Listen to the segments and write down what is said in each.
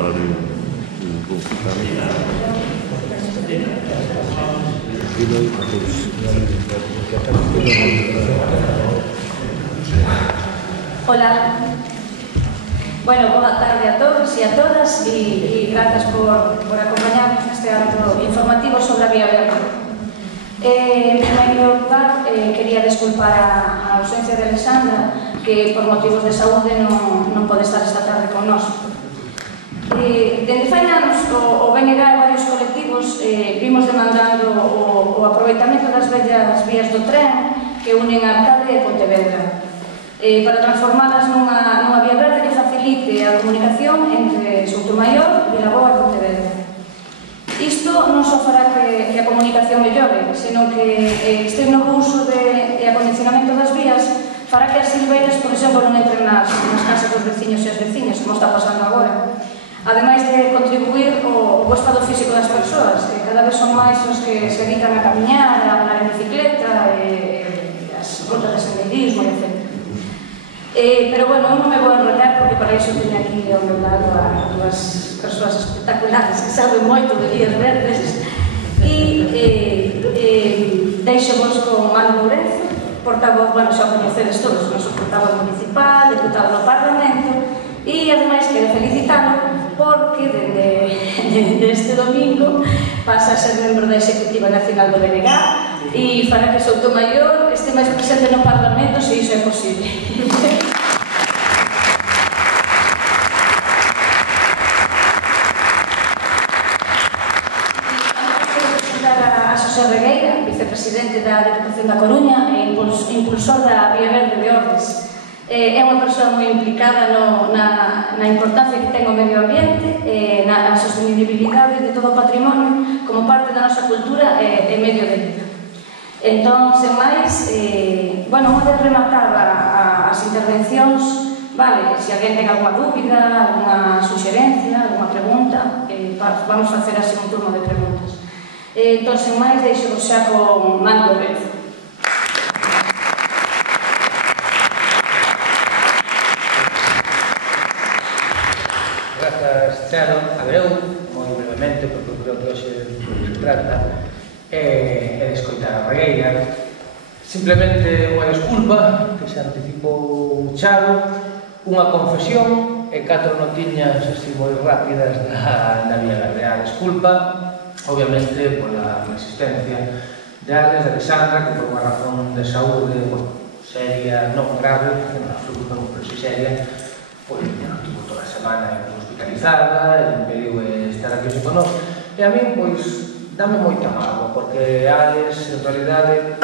para el Hola. Bueno, boa tarde a todos e a todas e grazas por acompañarnos neste acto informativo sobre a Vía Verde. En primeiro lugar, quería desculpar a ausencia de Alexandra, que por motivos de saúde non pode estar esta tarde con nós. Dende fai anos, o BNG e varios colectivos vimos demandando o aproveitamento das vellas vías do tren que unen a Arcade e Pontevedra, para transformalas nunha vía verde que facilite a comunicación entre Soutomaior, Vilaboa e Pontevedra. Isto non só fará que a comunicación mellore, senón que este novo uso e acondicionamento das vías fará que as silveiras, por exemplo, non entren nas casas dos veciños e as veciñas, como está pasando agora. Ademais de contribuir ao estado físico das persoas, que cada vez son máis os que se dedican a camiñar, a andar en bicicleta, as rutas de senderismo, etc. Pero bueno, non me vou enrollar porque para iso teño aquí ao meu lado a dúas persoas espectaculares que saben moito de vías verdes e deixo-vos con Manu Lourenzo, portavoz, bueno, xa o coñecedes todos, o noso portavoz municipal, deputado no Parlamento, e ademais quero felicitalo porque dende este domingo pasa a ser membro da Executiva Nacional do BNG e fará que Soutomaior este máis presente no Parlamento se iso é posible. Regueira, vicepresidente da Deputación da Coruña e impulsor da Vía Verde de Ordes. É unha persoa moi implicada na importancia que ten o medio ambiente, na sostenibilidade de todo o patrimonio como parte da nosa cultura e medio de vida. Entón, sen máis, unha vez rematada as intervencións, vale, se alguén ten alguna dúbida, alguna suxerencia, alguna pregunta, vamos facer así un turno de preguntas. Entón, sen máis, deixo xa con Manu Lourenzo. Grazas, Charo. A ver, eu, moi brevemente, porque creo que hoxe se trata de escoitar a Regueira. Simplemente unha desculpa, que se anticipou Charo, unha confesión e 4 notiñas así moi rápidas da Vía Verde. A desculpa, obviamente, pola resistencia de Alex, de Alexandra, que por unha razón de saúde seria, non grave, en absoluto non, pero si seria, pois non tivo toda a semana hospitalizada, e impediu estar aquí con nós. E a min, pois, dame moita mágoa, porque Alex, en realidade,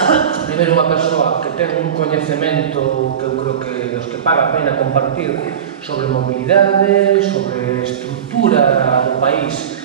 primeiro unha persoa que ten un coñecemento que eu creo que os que paga a pena compartir sobre mobilidade, sobre estrutura do país,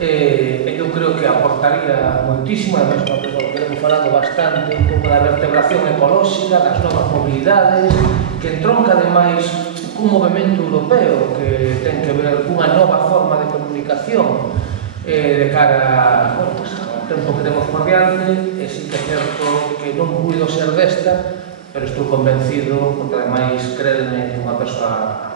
e eu creo que aportaría moitísimo, además unha persoa que hemos falado bastante un pouco da vertebración ecolóxica, das novas mobilidades, que entronca ademais cun movimento europeo que ten que ver cunha nova forma de comunicación de cara ao tempo que temos por diante, e sí que é certo que non puido ser desta, pero estou convencido, porque ademais crédeme que unha persoa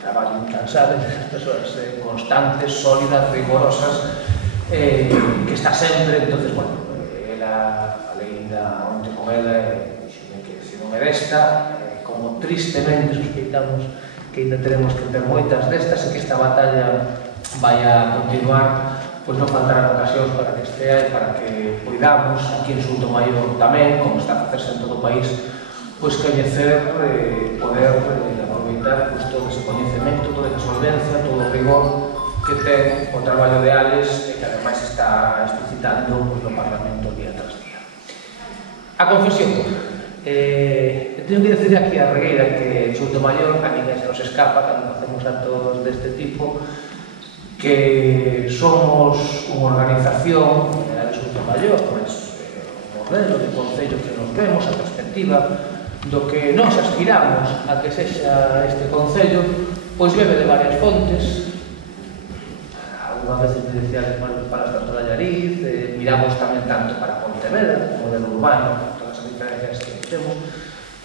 traballo incansable, as persoas constantes, sólidas, rigorosas, que está sempre. Entonces, bueno, ela, aleinda onte con ela, dixeme que se non é desta, como tristemente sospeitamos que ainda teremos que ter moitas destas e que esta batalla vai a continuar, pois non faltarán ocasións para que estea e para que poidamos aquí en Soutomaior tamén, como está a facerse en todo o país, pois coñecer, poder aproveitar todo ese coñecemento, toda esa solvencia, todo o rigor que ten o traballo de Alex e que ademais está explicitando no Parlamento día tras día. A confesión. Teño que decir aquí a Regueira que Soutomaior, a ninguén se nos escapa cando facemos actos deste tipo, que somos unha organización de Soutomaior, pois un modelo de concello que nos vemos, a perspectiva do que nós aspiramos a que sexa este concello, pois bebe de varias fontes. Algunas veces me decía que para estar toda Allariz, miramos tamén tanto para Pontevedra, como modelo urbano, todas as diferencias que temos,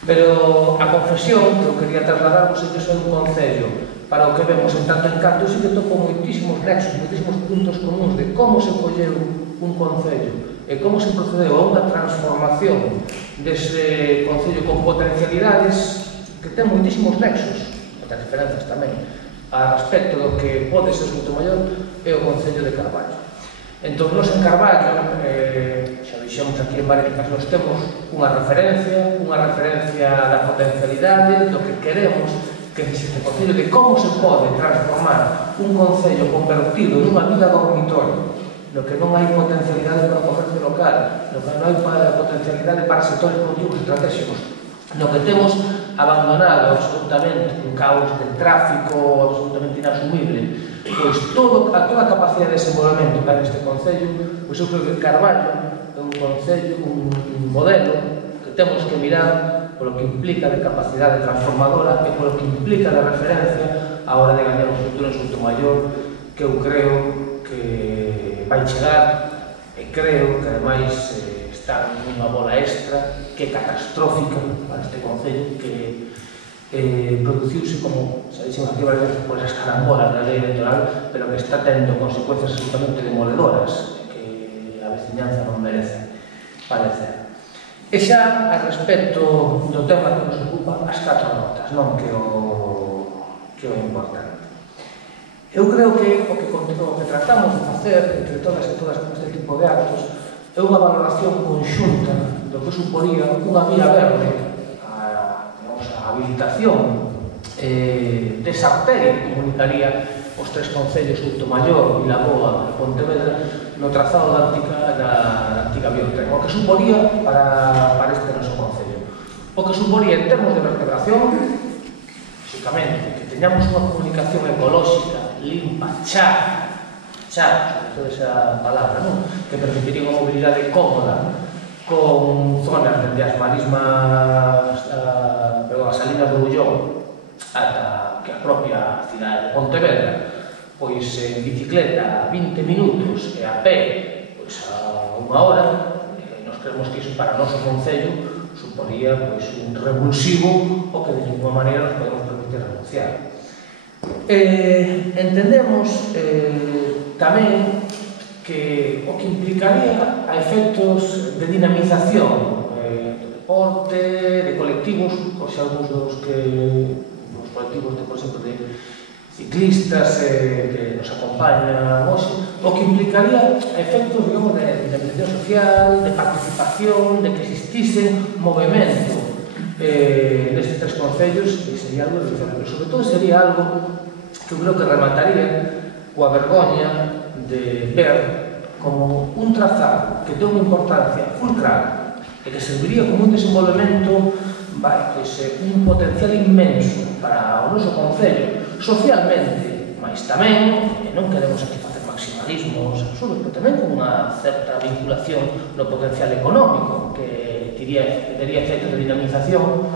Pero a confesión que eu quería trasladarvos é que son un concello para o que vemos en tanto en canto, sí que toco moitísimos nexos, moitísimos puntos comuns de como se colleu un concello e como se procedeu a unha transformación dese concello con potencialidades que ten moitísimos nexos, outras diferenzas tamén, a respecto do que pode ser Soutomaior e o concello de Carballo. Entón, nos en Carballo, xa dixemos aquí en varias ocasións, temos unha referencia da potencialidade, do que queremos que existe o concello, de como se pode transformar un concello convertido nunha vida dormitorio, no que non hai potencialidade para o comercio local, no que non hai potencialidade para sectores productivos estratégicos, no que temos abandonado absolutamente un caos de tráfico absolutamente inasumible, pois toda a capacidade de desenvolvemento para este concello, pois eu creo que Carballo é un concello, un modelo que temos que mirar polo que implica de capacidade transformadora e polo que implica de referencia a hora de gañar un futuro en Soutomaior, que eu creo que vai chegar e creo que ademais está nunha bola extra que é catastrófica para este concello, que produciuse, como xa dixemos aquí varias veces, por esas carambolas da lei electoral, pero que está tendo consecuencias absolutamente demoledoras que a veciñanza non merece padecer. E xa, a respecto do tema que nos ocupa, as 4 notas, non que o importante. Eu creo que o que tratamos de facer entre todas e todas este tipo de actos é unha valoración conxunta do que suporía unha vía verde, a habilitación desa arteria que comunicaría os 3 concellos Soutomaior, Vilaboa e Pontevedra no trazado da antiga biotren. O que suporía para este noso concello. O que suporía en termos de vertebración, basicamente, que teñamos unha comunicación ecolóxica, limpa, sobre toda esa palabra, non? Que permitiría unha mobilidade cómoda con zonas dende as marismas, as salinas do Ullón ata que a propia cidade de Pontevedra, pois en bicicleta 20 minutos e a pé pois a 1 hora. Nos creemos que iso para o noso concello suporía pois un revulsivo o que de ninguna maneira nos podemos permitir renunciar. Entendemos tamén que o que implicaría a efectos de dinamización do deporte, de colectivos, pois algúns dos colectivos, por exemplo, de ciclistas que nos acompañan hoxe, o que implicaría a efectos, digamos, de dinamización social, de participación, de que existisen movimento nestes 3 concellos, e sería algo diferente. Pero, sobre todo, sería algo que eu creo que remataría coa vergoña de ver como un trazado que ten unha importancia fulcral e que serviría como un desenvolvemento, un potencial inmenso para o noso concello socialmente, mas tamén, e non queremos aquí facer maximalismos absurdos, pero tamén con unha certa vinculación no potencial económico que tería efecto de dinamización,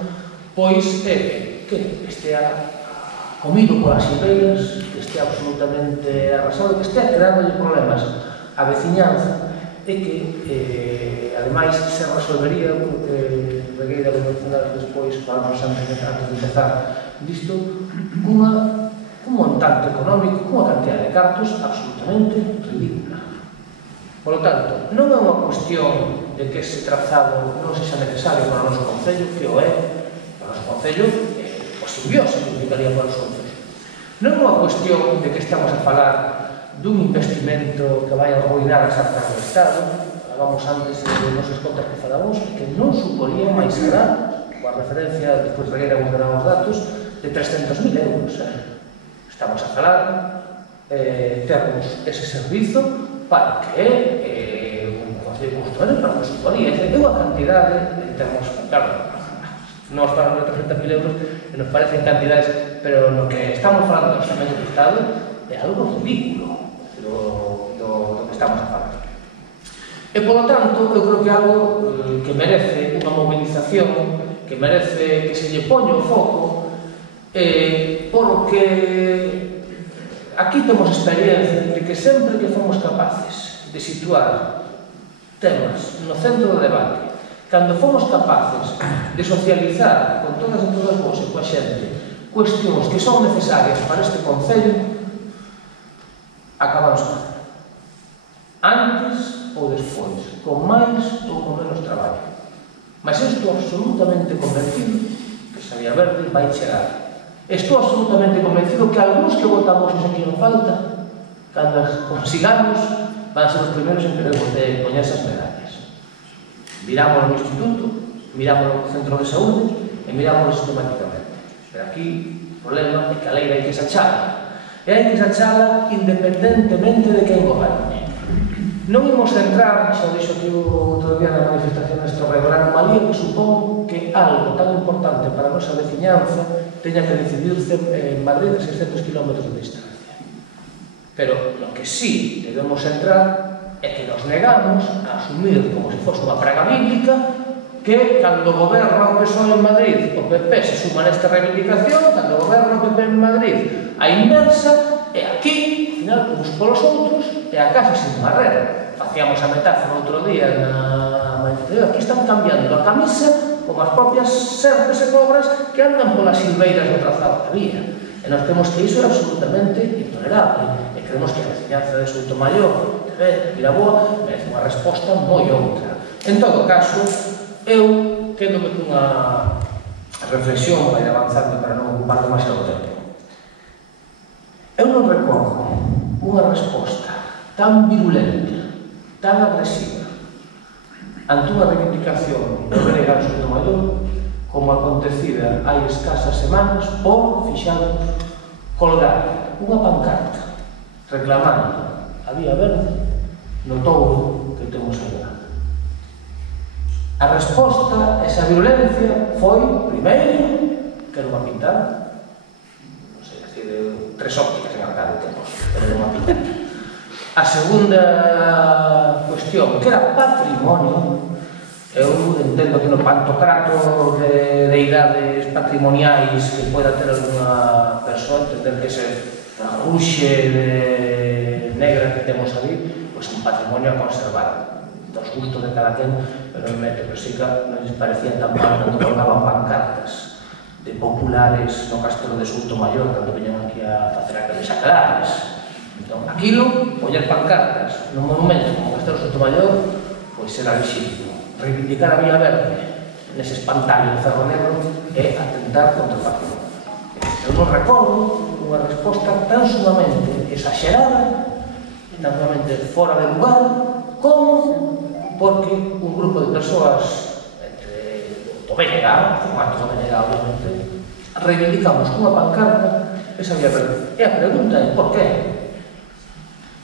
pois que estea comido polas silveiras, que estea absolutamente arrasado, que estea creando problemas á veciñanza e que, ademais, se resolvería, porque Regueira vai mencionar despois, falamos antes de empezar disto, un montante económico, cunha cantidad de cartos absolutamente ridícula. Por lo tanto, non é unha cuestión de que ese trazado non sexa necesario para o noso concello, que o é, para o noso concello, o simbiose que implicaría para os outros. Non é unha cuestión de que estamos a falar dun investimento que vai arruinar as arcas do Estado, falamos antes de nosas contas que falamos, que non suporía máis alá, coa referencia, despois Regueira vos dará os datos, de 300.000 euros. Estamos a falar termos ese servizo para que un concello construído para que suporía. É unha cantidade, en termos, claro, nós falamos de 300.000 euros e nos parecen cantidades, pero no que estamos falando do orçamento do Estado é algo ridículo do que estamos a falar. E, polo tanto, eu creo que é algo que merece unha movilización, que merece que se lle poña o foco, porque aquí temos experiencia de que sempre que fomos capaces de situar temas no centro do debate, Cando fomos capaces de socializar con todas e todas vos e coa xente cuestións que son necesarias para este Concello, acabamos con ela. Antes ou despois, con máis ou con menos traballo. Mas estou absolutamente convencido que Sabía Verde vai chegar. Estou absolutamente convencido que algúns que votamos aquí en falta, cando consigamos, van ser os primeiros en querer poñer esas medallas. Miramos no Instituto, miramos no Centro de Saúde e miramos sistemáticamente. Pero aquí o problema é que a lei hai que sachala. E hai que sachala independentemente de quen goberne. Non imos entrar, xa o dixo aquí outro día na manifestación deste Obradoiro, a anomalía que supón que algo tan importante para a nosa veciñanza teña que decidirse en Madrid a 600 km de distancia. Pero no que sí debemos entrar é que nos negamos a asumir como se fose unha praga bíblica que cando goberna o PSOE en Madrid o PP se suma nesta reivindicación, cando goberna o PP en Madrid a inversa, e aquí, ao final, uns polos outros, e a casa sin barrera. Facíamos a metáfora outro día na manifestación, aquí están cambiando a camisa como as propias serpes e cobras que andan polas silveiras do trazado da vía. E nós temos que iso é absolutamente intolerable. E creemos que a veciñanza de Soutomaior, de Viraboa, merece unha resposta moi outra. En todo caso, eu quedome cunha reflexión para ir avanzando para non ocupar demasiado tempo. Eu non recordo unha resposta tan virulenta, tan agresiva, ante unha reivindicación do BNG de Soutomaior como acontecida hai escasas semanas por fixarnos colgar unha pancarta reclamando a Vía Verde no touro que temos agora. A resposta a esa virulencia foi, primeiro, que non a pintar, non sei, así de 3 ópticas en Arcade temos, pero non a pintar. A segunda cuestión, que era patrimonio, eu entendo que no pantocrato de deidades patrimoniais que poida ter alguna persoa, entender que ese ruxe negra que temos ali, pois un patrimonio a conservar, dos gustos de cada quen, pero sí que non lles parecía tan mal cando colgaban pancartas de populares no Castelo de Soutomaior, cando veñan aquí a facer aqueles aclares. Entón, aquilo, poñer pancartas nun monumento como o Castelo de Soutomaior, pois será lexítimo. Reivindicar a Vía Verde nese espantallo de ferro negro é atentar contra o patrimonio. Eu non recordo unha resposta tan sumamente exagerada e tan sumamente fora de lugar como porque un grupo de persoas do BNG, un acto do BNG, obviamente, reivindicamos unha pancarta esa Vía Verde. E a pregunta é por qué?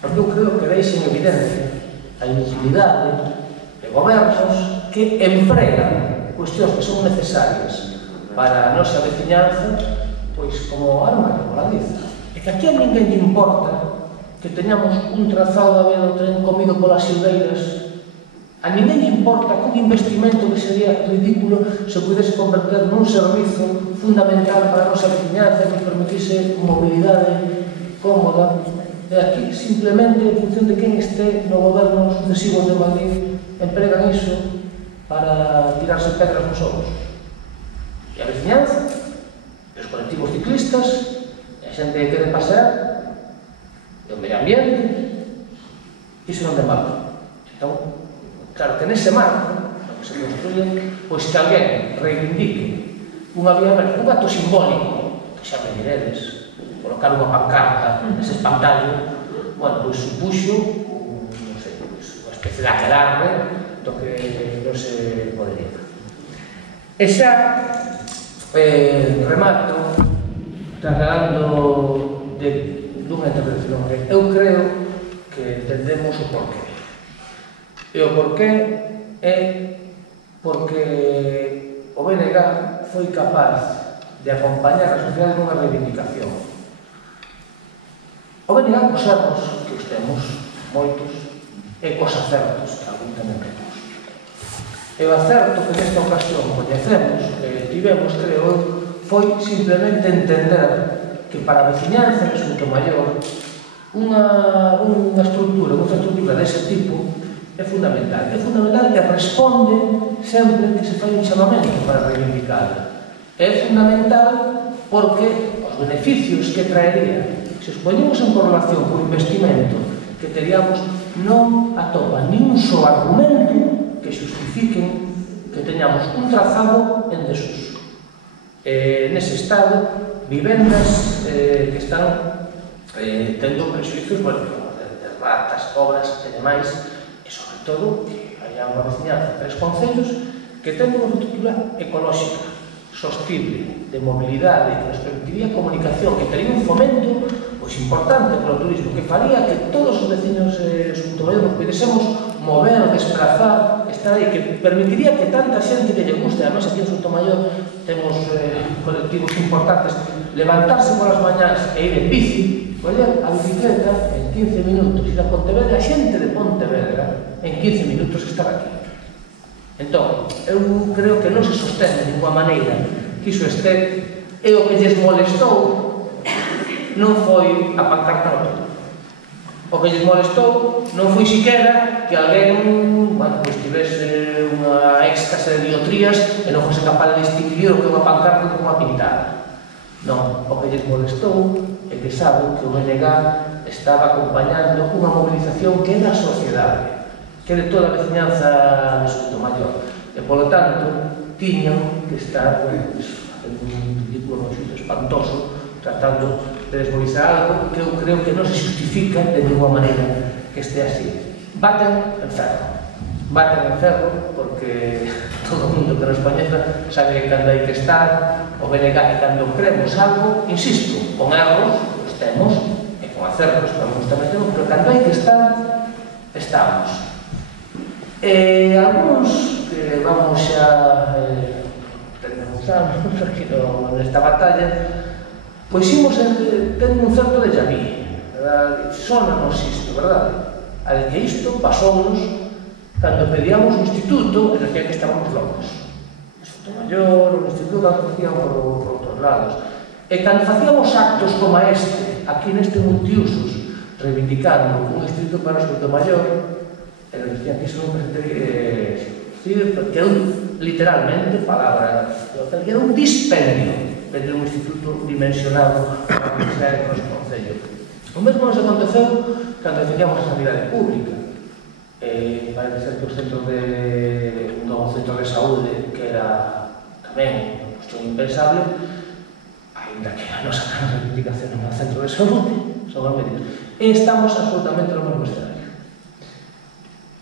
Porque eu creo que deixa en evidencia a inutilidade de gobernos que empregan cuestións que son necesarias para a nosa veciñanza pois como arma reguladiza. E que aquí a ninguén lle importa que teñamos un trazado da vía do tren comido polas silveiras. A ninguén lle importa que un investimento que sería ridículo se pudese converter nun servizo fundamental para a nosa veciñanza que permitise mobilidade cómoda. E aquí, simplemente, en función de quen este no goberno sucesivo de Madrid, empregan iso para tirarse pedras nos ollos. E a veciñanza, e os colectivos ciclistas, e a xente que quere pasear, e o medio ambiente, iso non de marco. Entón, claro que nese marco, no que se construye, pois que alguén reivindique unha vía verde, un acto simbólico, que xa me diredes, colocar unha pancarta nese espantallo, bueno, pois supuxo, non sei, unha especie de aquelarre do que non se podería. E xa remato trasladando dunha intervención que eu creo que entendemos o porqué. E o porqué é porque o BNG foi capaz de acompañar a sociedade nunha reivindicación. O BNG cos erros que os temos, moitos, e cos acertos que algún tamén temos. E o acerto que nesta ocasión coñecemos, que tivemos, creo, foi simplemente entender que para a veciñanza de Soutomaior unha estructura dese tipo é fundamental. É fundamental que responde sempre que se fai un chamamento para reivindicarla. É fundamental porque os beneficios que traería, se os poñemos en correlación co investimento que teríamos, non atopa ni un só argumento que xustifiquen que teñamos un trazado en desuso. Nese estado, vivendas que están tendo prejuicios, de ratas, obras e demais, e sobre todo que haya unha veciñanza de 3 concellos que ten unha estrutura ecolóxica, sostible, de mobilidade, que nos permitiría comunicación, que tería un fomento importante polo turismo, que faría que todos os veciños de Soutomaior nos pudésemos mover, desplazar, estar aí, que permitiría que tanta xente que lle guste, además aquí en Soutomaior temos colectivos importantes, levantarse polas mañás e ir en bici, coller a bicicleta en 15 minutos, ir a Pontevedra, a xente de Pontevedra en 15 minutos estar aquí. Entón, eu creo que non se sostén de ninguna maneira que iso este, e o que lles molestou non foi a pancarta no todo. O que lles molestou non foi siquera que alguén tivese unha éxtase de diotrías e non fose capaz de distinguir o que é unha pancarta de unha pintada. Non, o que lles molestou é que saben que o BNG estaba acompañando unha movilización que é da sociedade, que é de toda a veciñanza de Soutomaior. E, polo tanto, tiñan que estar facendo un ridículo espantoso, tratando de desmobilizar algo que eu creo que non se justifica de ninguna maneira que este así. Baten en ferro, porque todo o mundo que nos coñeza sabe que cando hai que estar, o BNG que cando cremos algo, insisto, con erros, os temos, e con acertos, algunos tamén temos, pero cando hai que estar, estamos. Algunos que vamos xa terminamos anos aquí nesta batalla, pois imos tendo un certo de vu, sonanos isto, verdade? A de que isto pasounos cando pedíamos o instituto e decía que estábamos locos. O Soutomaior, o instituto, que facían por outros lados. E cando facíamos actos como este, aquí neste multiusos, reivindicando un instituto para o Soutomaior, e nos dicían que iso non presentaría, que era literalmente palabras, que era un dispendio de un instituto dimensionado para a Universidade do noso Concello. O mesmo nos aconteceu cando defendíamos a sanidade pública. Parece ser que o centro de saúde, que era tamén unha cuestión impensable, ainda que a nosa gran reivindicación no centro de saúde, son as medidas. E estamos absolutamente no mesmo escenario.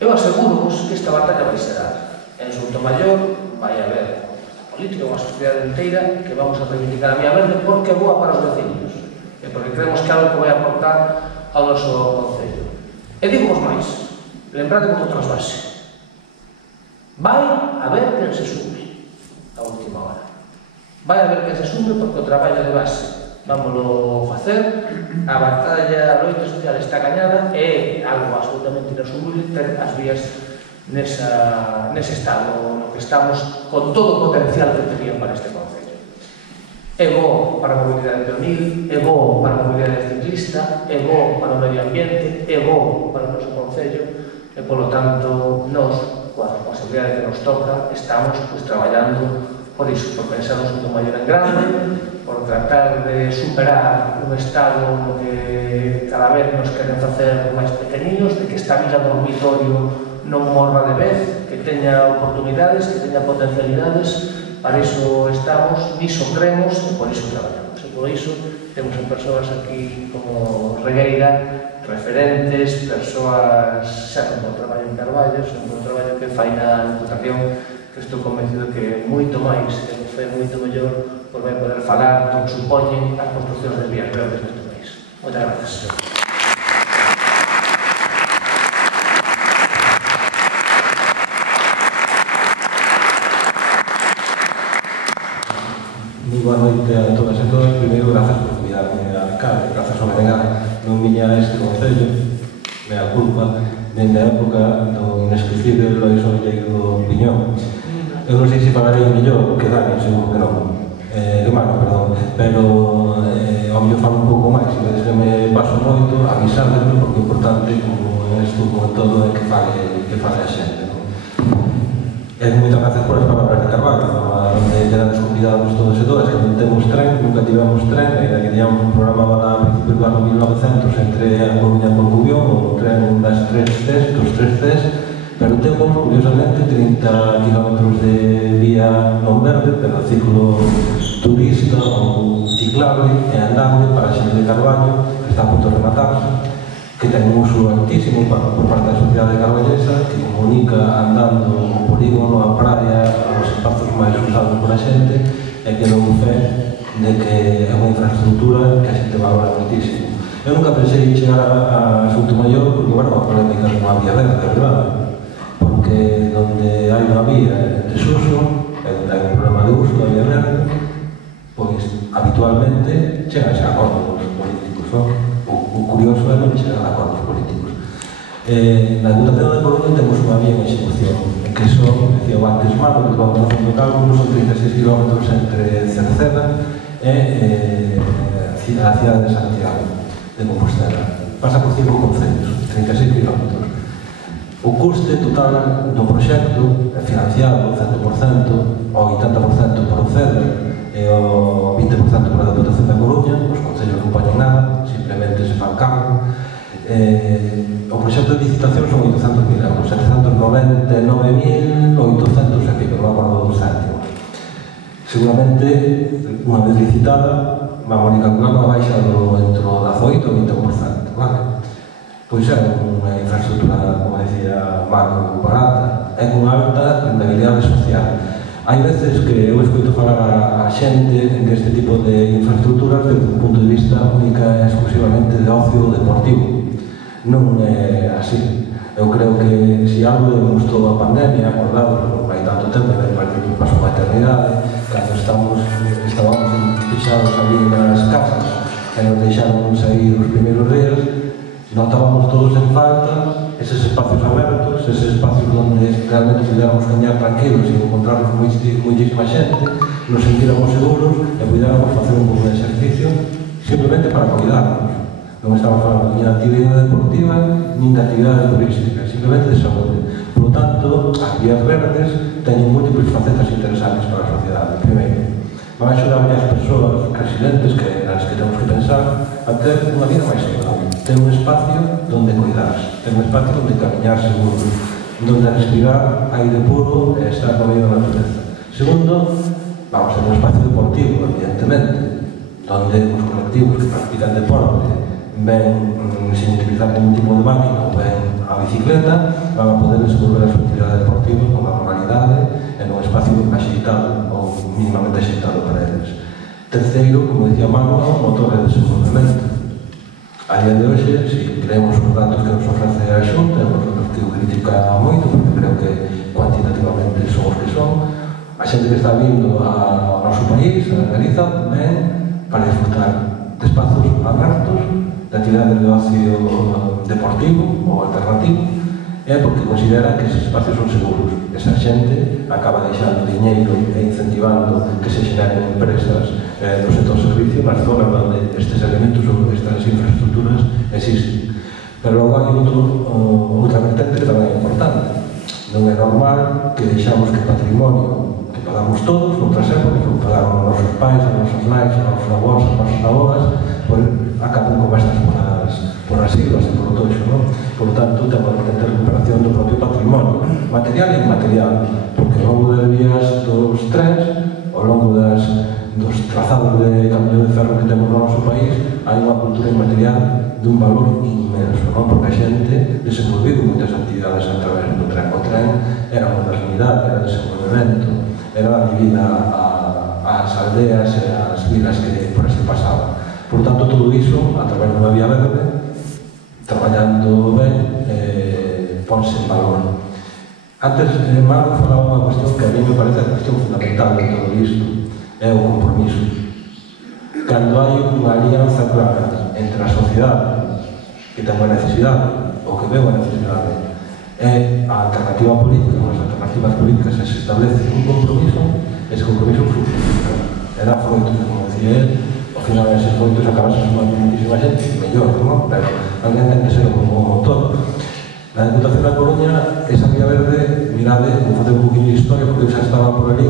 Eu aseguro-vos que esta batalla vai ser en Soutomaior, vai haber política, unha sociedade inteira que vamos a reivindicar a Vía Verde porque é boa para os vecinos e porque creemos que é algo que vai aportar ao noso Concello. E digo-vos máis, lembrade como trasvase. Vai haber quen se sume a última hora. Vai haber quen se sume porque o traballo de base vámoslo facer, a batalla, a loita social está gañada e é algo absolutamente inasumible ter as vías nese estado no que estamos, con todo o potencial que tenían para este Concello. É bo para a mobilidade peonil, é bo para a mobilidade ciclista, é bo para o medio ambiente, é bo para o noso Concello e, polo tanto, nós, coa responsabilidade que nos toca, estamos traballando por iso, por pensar un Soutomaior en grande, por tratar de superar un estado no que cada vez nos queren facer máis pequeninos, de que esta vida dormitorio non morra de vez, que teña oportunidades, que teña potencialidades. Para iso estamos, niso cremos e por iso traballamos. E por iso temos en persoas aquí como Regueira, referentes, persoas xa con o traballo en Carballo, xa con o traballo que fai na Diputación, que estou convencido que moito máis, que foi moito mellor, por vai poder falar do que supoñen as construccións de vías verdes neste país. Moitas gracias. Moi boa noite a todas e todos. Primeiro, grazas por convidarme a alcalde, grazas ao BNG, non viña a este Concello, mea culpa, dende a época do inesquecible Lois Olleiro Piñón. Eu non sei se falarei mellor que Dani, seguro que non, que Mano, perdón, pero ao mellor falo un pouco máis, e desde me paso moito a avisarme, porque o importante, como en isto, como en todo, é que fale que faz a xente. E moitas gracias por as palabras de Carvalho, onde quedan desconvidados todos e todas, que non temos tren, nunca tivemos tren, ainda que teníamos un programa a principios do ano 1900 entre a Coruña e Corcubión, o tren das 3 Cs, dos 3 Cs, pero temos, curiosamente, 30 km de vía non verde, pero ciclo turista ou ciclable e andable para a xente de Carballo, que está a punto de rematarse, que ten un uso altísimo por parte da sociedade carballesa, que comunica andando o polígono, a praia, os espazos máis usados por a xente, e que non fe de que é unha infraestructura que a xente valora moitísimo. Eu nunca pensei chegar a Asunto Maior porque, bueno, a polémica non había verde, é verdade, porque onde hai unha vía en desuso, e onde hai un problema de uso da vía verde, pois habitualmente chega a acordos políticos, non? O curioso é non chegar a acordos políticos. Na Deputación de Coruña temos unha vía en execución, que son, decía antes Mano, que vamos facendo cálculos, son 36 km entre Cerceda e a cidade de Santiago de Compostela. Pasa por 5 concellos, 36 km. O custe total do proxecto é financiado 100%, o 80% por o CEDER e o 20% por a Deputación da Coruña, os concellos non poñen nada, simplemente se fan cargo. O proxecto de licitación son 800.000 euros, 799.800 e pico, non acordo dos céntimos. Seguramente, unha vez licitada, vamos a calcular unha baixa entre o 18 e o 20%, vale? Pois é unha infraestructura, como decía Marco, barata, é unha alta rentabilidade social. Hai veces que eu escoito falar a xente en que este tipo de infraestructuras desde un punto de vista única e exclusivamente de ocio deportivo. Non é así. Eu creo que se algo demostrou a pandemia, acordado, non hai tanto tempo, que parece que pasou a eternidade, cando estábamos fixados ali nas casas e nos deixaron sair os primeiros días, notábamos todos en falta eses espacios abertos, eses espacios onde realmente pudiéramos camiñar tranquilos e encontrarnos moitísima xente, nos sentiramos seguros e pudiéramos facer un pouco de exercicio simplemente para cuidarnos. Non estamos falando ni de actividade deportiva nin de actividade turística, simplemente de saúde. Por lo tanto, as vías verdes teñen múltiples facetas interesantes para a sociedade. Primeiro, van a axudar as persoas residentes nas que temos que pensar a ter unha vida máis saludable. Ter un espacio onde cuidarse, ter un espacio onde camiñar seguro, onde respirar aire puro e estar no medio da natureza. Segundo, vamos a ter un espacio deportivo, evidentemente, onde os colectivos que practican deporte ven sin utilizar ningún tipo de máquina ou ven a bicicleta, van a poder desenvolver a súa actividade deportiva con a normalidade en un espacio axeitado ou mínimamente axeitado para eles. Terceiro, como dicía Manu, un motor de desenvolvemento. A día de hoxe, si creemos os datos que nos ofrece a Xunta, nosotros que o critica moito, porque creo que cuantitativamente son os que son, a xente que está vindo ao noso país, a Galiza, ven para disfrutar de espazos abertos, de actividades de ocio deportivo ou alternativo, é porque considera que esos espacios son seguros. Esa xente acaba deixando diñeiro e incentivando que se xeneren empresas no sector servicio nas zonas onde estes elementos ou estas infraestructuras existen. Pero logo hai outra vertente que tamén é importante. Non é normal que deixamos que o patrimonio que pagamos todos, noutras épocas, que pagaron os nosos pais, os nosos nais, os nosos avós, as nosas abogas, acaben como estas por as siglas e por o toxo, non? Por tanto, temos que ter recuperación do propio patrimonio, material e inmaterial, porque ao longo das vías dos trens, ao longo dos trazados de camión de ferro que temos no noso país, hai unha cultura inmaterial dun valor inmenso, non? Porque a xente desenvolviu moitas actividades a través do tren. O tren era modernidade, era desenvolvemento, era a vida ás aldeas e ás vilas que por as que pasaban. Por tanto, todo iso, a través dunha vía verde, traballando ben, ponse en valor. Antes, Marco falaba unha cuestión que a mí me parece a cuestión fundamental de todo isto, é o compromiso. Cando hai unha alianza clara entre a sociedade que ten unha necesidade, ou que ve unha necesidade, e a alternativa política, as alternativas políticas se establece un compromiso, ese compromiso fructifica. Era froito, como decía él, ao final ese froito se acabase sumando muitísima xente, mellor, non? Pero alguén ten que ser como o motor. Na Deputación da Coruña, esa vía verde, mirade, vou facer un poquinho de historia, porque xa estaba por ali,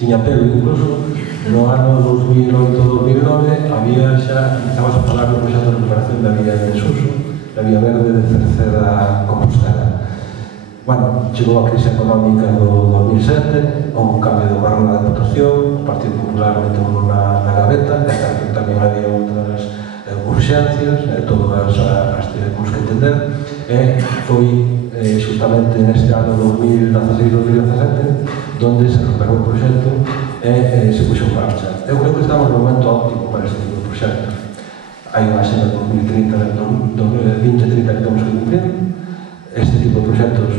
tiña pelo incluso, no ano 2008-2009 había xa, empezabas a falar do proxecto de recuperación da vía en desuso, da vía verde de Cerceda Compostela. Bueno, chegou a crise económica do 2007, houve un cambio de goberno na Deputación, o Partido Popular meteu na gaveta, e tamén había outras urxencias, todas as temos que entender, e foi justamente neste ano 2016-2017 donde se recuperou o proxecto e se puxo en marcha. Eu creo que estamos no momento óptimo para este tipo de proxectos. Hai unha xenda 2030, 2030 que temos que cumprir. Este tipo de proxectos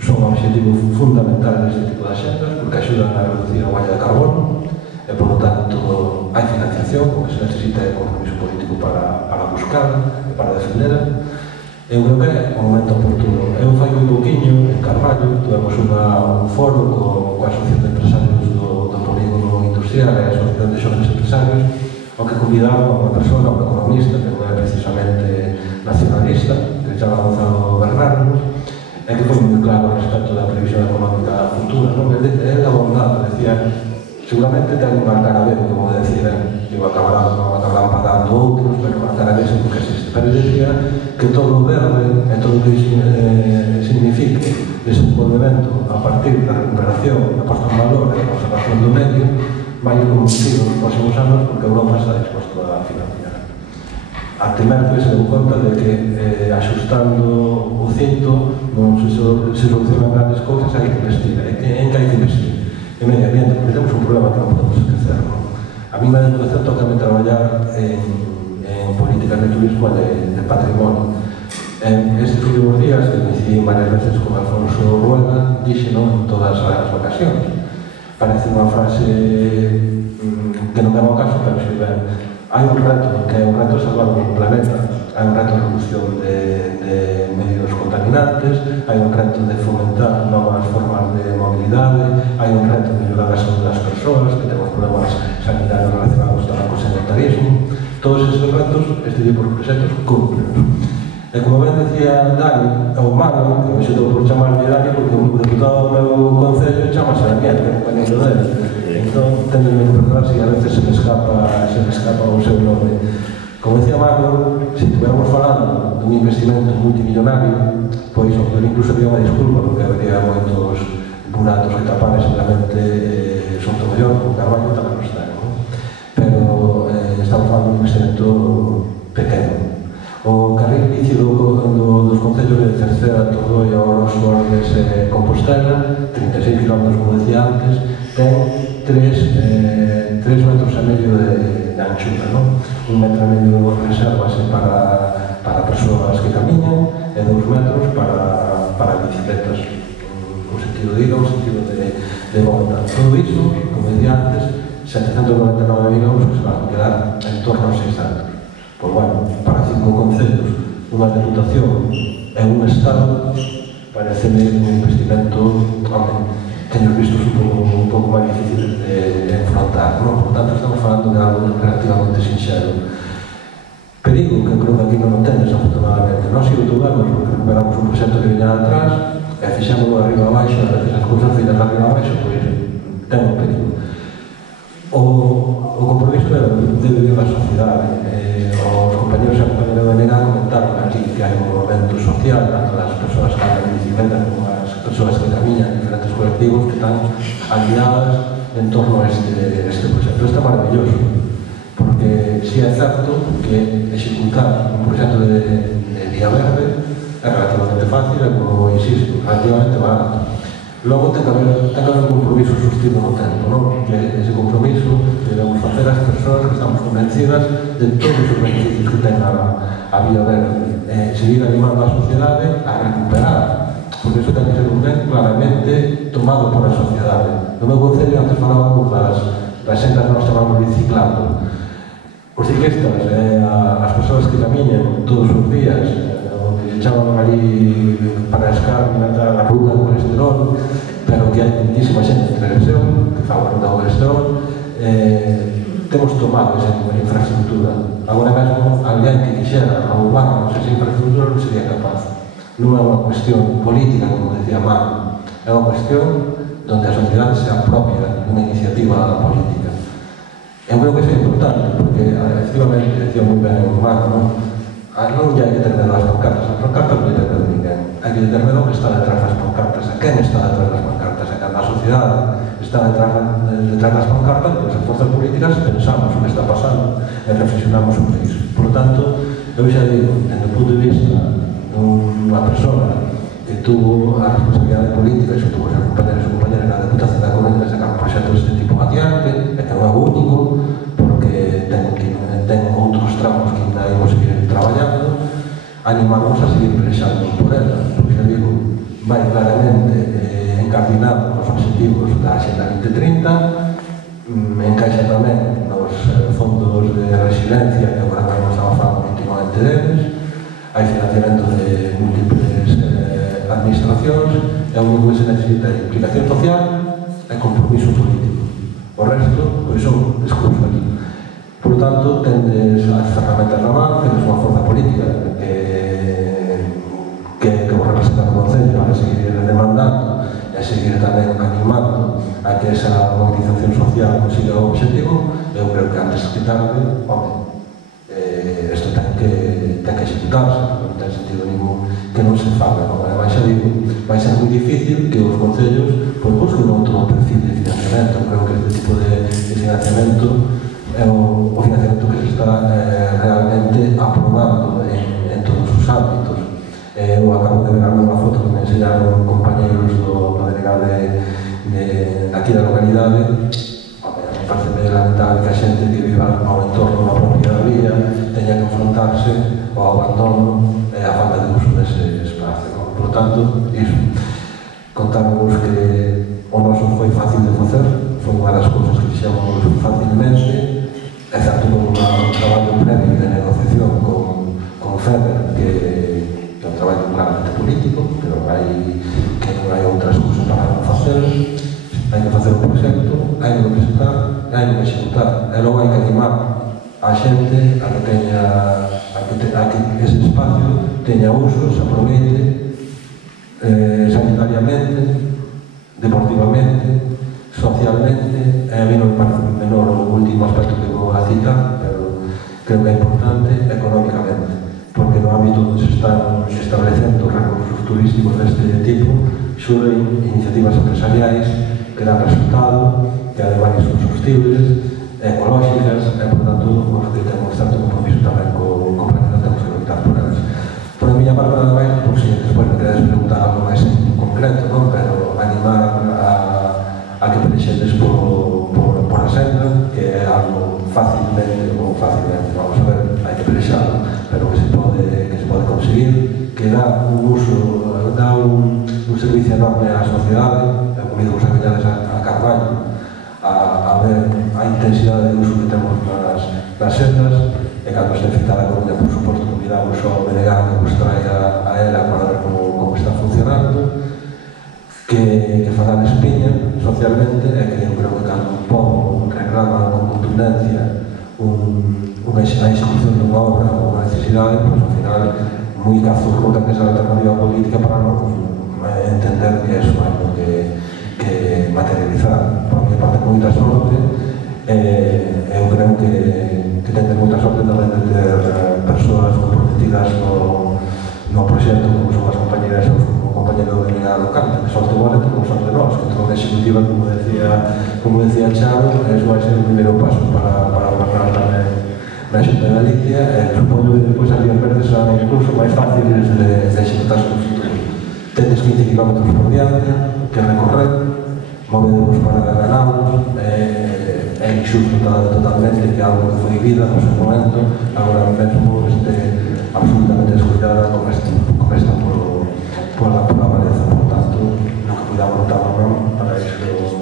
son un objetivo fundamental deste tipo de axendas porque axudan a reducir a huella de carbono e, por lo tanto, hai financiación, porque se necesita de compromiso político para buscar e para defender. Eu creo que é un momento oportuno. Eu fai moi pouquiño, en Carballo, tuvemos un foro coa Asociación de Empresarios do Polígono Industrial e a Asociación de Xovens Empresarios, ao que convidaba unha persona, un economista, que non é precisamente nacionalista, que se chama Gonzalo Bernardo, e que foi moi claro respecto da previsión económica futura. Ele abondado, decía, seguramente ten unha cara B, que vou decir, non acabarán pagando outros, pero unha cara B sempre que existe. Pero decía que todo o verde e todo o que signifique desenvolvemento a partir da recuperación, da posta en valor e da conservación do medio vai conducir nos próximos anos porque Europa está disposto a financiar. Ante Merkel se deu conta de que axustando o cinto non se solucionan grandes cousas, hai que investir. En que hai que investir? En medio ambiente, porque temos un problema que non podemos esquecer. A mí me Deputación tócame traballar en políticas de turismo e de patrimonio. Estes últimos días, que coincidí varias veces con Alfonso Rueda, díxeno en todas as ocasións. Parece unha frase que non dá o caso, pero se ven. Hai un reto, que é un reto de salvar o planeta, hai un reto de reducción de medios contaminantes, hai un reto de fomentar novas formas de mobilidade, hai un reto de melhorar a saúde das persoas, que temos problemas sanitarios relacionados tamén co sedentarismo. Todos estes retos, este tipo de proxectos cumplen. E como ben decía Dani, o malo, que me xetou por chamarme Dani, porque o deputado do meu concello chamase Daniel, que é compañero dele. Entón, tendenme que perdonar se a veces se me escapa o seu nome. Como decía Mano, se estuviéramos falando dun investimento multimillonario, pois, incluso había unha disculpa, porque habría moitos buratos que tapar, e seguramente Sotomayor, o Carballo, tamén nos ten, non? Pero estamos falando dun investimento pequeno. O carril bici dos concellos de Cerceda, Tordoia, Oros, Ordes e Compostela, 36 km, como decía antes, ten 3,5 metros de anchura, non? 1,5 metro resérvase para persoas que camiñan e 2 metros para bicicletas, no sentido de ida ou no sentido de volta. Todo iso, como decía antes, 799 euros que se van a quedar en torno aos 600. Pois, bueno, para 5 concellos, unha deputación e un Estado, parece un investimento, teño vistos un pouco máis difíciles de enfrontar, non? Por tanto, estamos falando de algo relativamente sinxelo. Perigo, que creo que aquí non o tenes, afortunadamente. Nós o tuvemos porque recuperamos un proxecto que viña atrás e fixámoslo de arriba abaixo, e a veces as cousas feitas de arriba abaixo, pois, ten un perigo. O compromiso debe vir da sociedade. Os compañeros e compañeras da NEGA comentaron aquí que hai un movimento social, tanto das persoas que andan en bicicleta como as persoas que camiñan en diferentes colectivos que están aliadas en torno a este proxecto. Isto é maravilloso, porque si é certo que executar un proxecto de vía verde é relativamente fácil e, como insisto, relativamente barato. Logo ten que haber un compromiso sostido no tempo, non? Que ese compromiso debemos facer as persoas que estamos convencidas de todos os beneficios que ten a vía verde, seguir animando a sociedade a recuperar, porque iso ten que ser un ben claramente tomado por a sociedade. No meu concello antes falábamos das xentas que nós chamamos biciclando. Os ciclistas, as persoas que camiñan todos os días, onde chaman ali para escarminar a ruta do colesterol, pero que hai muitísima xente en televisión que fa a ruta do colesterol, temos tomado esa infraestructura. Agora mesmo, alguén que quixera roubarnos esa infraestructura non sería capaz. non é unha cuestión política, como decía Manu, é unha cuestión onde a sociedade se apropia dunha iniciativa política. Eu creo que é importante, porque, efectivamente, decía moi ben o Manu, non lle hai que ter medo as pancartas non lle ter medo a ninguén, hai que ter medo que está detrás das pancartas, a quen está detrás das pancartas, a cando a sociedade está detrás das pancartas, pois as forzas políticas pensamos o que está pasando e reflexionamos sobre iso. Por lo tanto, eu xa digo, desde o punto de vista dunha persona que tuvo a responsabilidade política e tuvo os compañeros e compañeras na Deputación da Coruña de sacar un proxecto deste tipo adiante, e que non é o único, porque ten outros tramos que ainda imos seguir traballando, animamos a seguir pelexando por ela, porque xa digo, vai claramente encardinado nos objetivos da Axenda 2030, encaixa tamén nos fondos de resiliencia que agora mesmo estamos falando continuamente deles, hai financiamento de múltiples administracións, e o único que se necesita é implicación social e compromiso político. O resto, pois son excusas. Por tanto, tendes as ferramentas na man, tendes unha forza política que vos representa no Concello para seguir demandando e seguir tamén animando a que esa movilización social consiga o objetivo. Eu creo que antes que tarde, isto ten que executarse, non ten sentido ningún que non se faga, non? Ademais, xa digo, vai ser moi difícil que os concellos busquen outro perfil de financiamento. Creo que este tipo de financiamento é o financiamento que se está realmente aprobando en todos os ámbitos. Eu acabo de ver unha foto que me enseñaron compañeros do delegado aquí da localidade. Me parece lamentable que a xente que viva ao entorno da propia vía teña que enfrontarse ao abandono e a falta de uso dese espacio. Por tanto, iso. Contamos que o noso foi fácil de facer, foi unha das cousas que fixemos facilmente, excepto con un traballo previo de negociación con FEDER, que é un traballo claramente político, pero non hai outras cousas para non facer. Hai que facer un proxecto, hai que presentar, hai que executar, e logo hai que animar a xente a que ese espacio teña uso, se aproveite sanitariamente, deportivamente, socialmente, e a mí non me parece menor o último aspecto que vou a citar, pero creo que é importante económicamente, porque no ámbito onde se están establecendo recursos turísticos deste tipo, xurden iniciativas empresariais que dan resultado, que ademais son sostibles, ecolóxicas, e, por tanto, que temos certo compromiso tamén co planeta, temos que loitar por elas. Por a miña parte, nada máis, por si despois me queredes preguntar algo máis en concreto, non? Pero animar a que pelexedes por a senda, que é algo facilmente, vamos a ver, hai que pelexalo, pero que se pode conseguir, que dá un uso, dá un servicio enorme á sociedade. Vos acollades a Carballo a ver a intensidade de uso que temos nas sendas, e cando este fita da Coruña, por suposto, convidamos ao delegado que vos traiga a ela para ver como está funcionando, que faga espiña socialmente, e que eu creo que cando un pobo reclama con contundencia unha execución dunha obra ou unha necesidade, pois ao final moi cazo ruta que esa alternativa política para non entender que é algo que materializar. Por a minha parte, moita sorte. Eu creo que tende moita sorte tamén de ter persoas comprometidas no proxecto, como son as compañeras ou como compañero de delegado local, que sorte igual temos sorte nós, que entrou na executiva, como decía Charo, eso vai ser o primeiro paso para gobernar tamén na Xunta de Galicia, e supoño que depois as vías verdes serán incluso máis fáciles de executarse no futuro. Tendes 15 km por diante que recorrer, movedemos para ganarnos, é injusto totalmente que algo que foi vida no seu momento agora mesmo este absolutamente descuidada como esta por la maleza. Por tanto, no que podamos notar ou non, para iso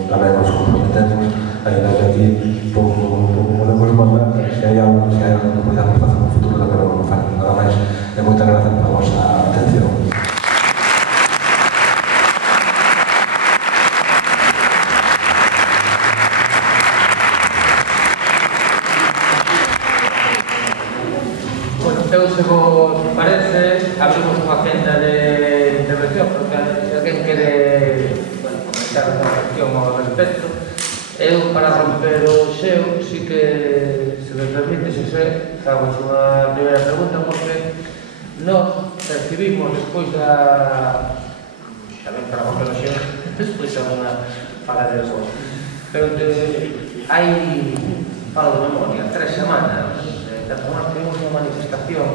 tamén nos comprometemos a ir de aquí pouco podemos mandar, se hai algo que podamos facer no futuro tamén o faremos. Nada máis, e moitas grazas por a vosa atención. Se vos parece, abrimos unha agenda de deixar unha cuestión ao respecto. Eu, para romper o xeo, sí que, se me permite, fago unha primeira pregunta, porque nós percibimos, despois da... tamén para romper o xeo, despois da unha fala de vos, pero hai, falo de memoria, 3 semanas, nós tuvimos unha manifestación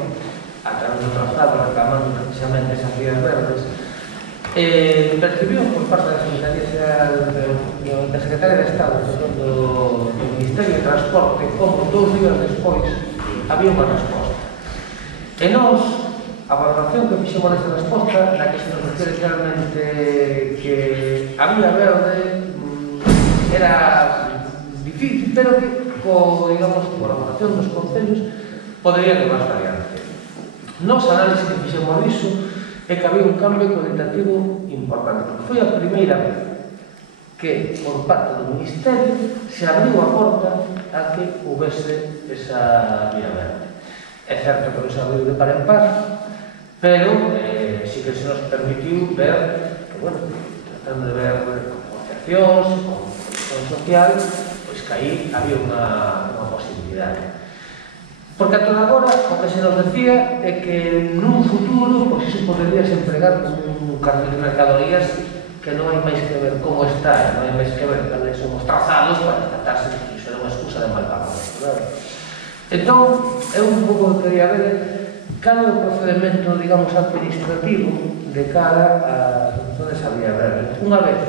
a través do trazado reclamando precisamente esas vías verdes. Percibimos por parte da Secretaria de Estado do Ministerio de Transporte como 2 días despois había unha resposta. E nós, a valoración que fixemos desa resposta, na que se nos refiere claramente que a vía verde era difícil, pero que, digamos, por a valoración dos concellos, podería levar hasta adiante. Nos análisis que fixemos disso é que había un cambio cualitativo importante, porque foi a primeira vez que, por parte do Ministerio, se abriu a porta a que houvese esa vía verde. É certo que non se abriu de par en par, pero sí que se nos permitiu ver que, bueno, tratando de ver asociacións, con social, pois que aí había unha posibilidade. Porque a toda agora o que se nos decía é que nun futuro pois iso poderíase empregar como un cartel de mercadorías que non hai máis que ver como está, non hai máis que ver cales son os trazados para tratarse que iso era unha excusa de mal pagamento, claro. Entón, eu un pouco quería ver cal é o procedimento, digamos, administrativo de cara a solución desa vía verde. Unha vez